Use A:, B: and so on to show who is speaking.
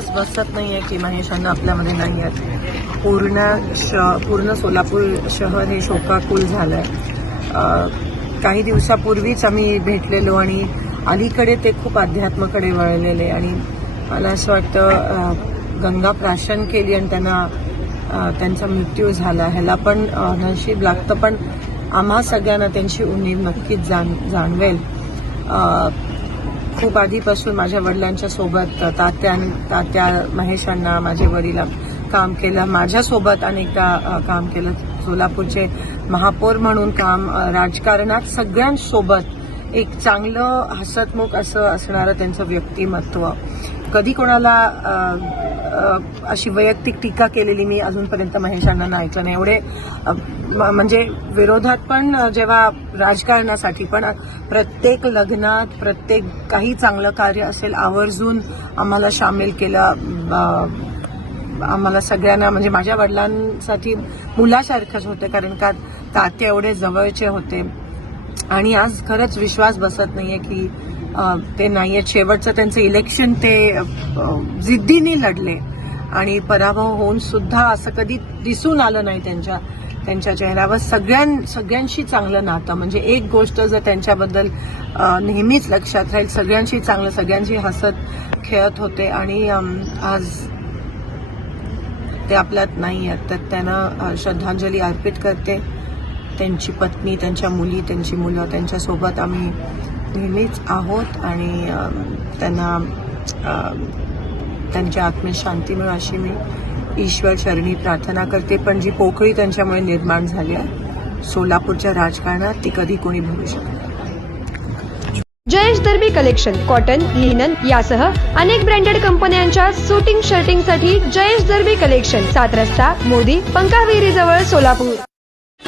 A: विश्वास बसत आहे की महेश आपल्यामध्ये नाही आहेत पूर्ण श पूर्ण सोलापूर शहर हे शोकाकुल झालं आहे काही दिवसापूर्वीच आम्ही भेटलेलो आणि अलीकडे ते खूप अध्यात्माकडे वळलेले आणि मला असं वाटतं गंगा प्राशन केली आणि त्यांना त्यांचा मृत्यू झाला. ह्याला पण नशीब लागतं पण आम्हा सगळ्यांना त्यांची उणीव नक्कीच जाण जाणवेल. खूप आधीपासून माझ्या वडिलांच्या सोबत तात्या तात्या महेशांना माझे वडील काम केलं माझ्यासोबत अनेकदा काम केलं. सोलापूरचे महापौर म्हणून काम राजकारणात सगळ्यांसोबत एक चांगलं हसतमुख असं असणारं त्यांचं व्यक्तिमत्व. कधी कोणाला अशी वैयक्तिक टीका केलेली मी अजूनपर्यंत महेशांना ऐकलं नाही. एवढे म- म्हणजे विरोधात पण जेव्हा राजकारणासाठी पण प्रत्येक लग्नात प्रत्येक काही चांगलं कार्य असेल आवर्जून आम्हाला सामील केलं आम्हाला सगळ्यांना म्हणजे माझ्या वडिलांसाठी मुलासारखंच होतं कारण का तात्या एवढे जवळचे होते. आणि आज खरंच विश्वास बसत नाहीये की ते नाहीये शेवटचं त्यांचं इलेक्शन ते जिद्दीने लढले. आणि पराभव होऊन सुद्धा असं कधी दिसून आलं नाही त्यांच्या त्यांच्या चेहऱ्यावर. सगळ्यां सगळ्यांशी चांगलं नातं. म्हणजे एक गोष्ट जर त्यांच्याबद्दल नेहमीच लक्षात राहील सगळ्यांशी चांगलं सगळ्यांशी हसत खेळत होते. आणि आज ते आपल्यात नाही आहेत तर त्यांना श्रद्धांजली अर्पित करते. त्यांची पत्नी त्यांच्या मुली त्यांची मुलं त्यांच्यासोबत आम्ही नेहमीच आहोत आणि त्यांना त्यांच्या आत्मेत शांती मिळो अशी मी ईश्वर चरणी प्रार्थना करते. पण जी पोकळी त्यांच्यामुळे निर्माण झाली आहे सोलापूरच्या राजकारणात ती कधी कोणी भरू शकत
B: Jayesh Darbi collection cotton linen यासह अनेक ब्रँडेड कंपन्यांच्या सुटिंग शर्टिंगसाठी जयेश दर्बी कलेक्शन सात रस्ता मोदी पंकाविहिरी जवळ सोलापूर.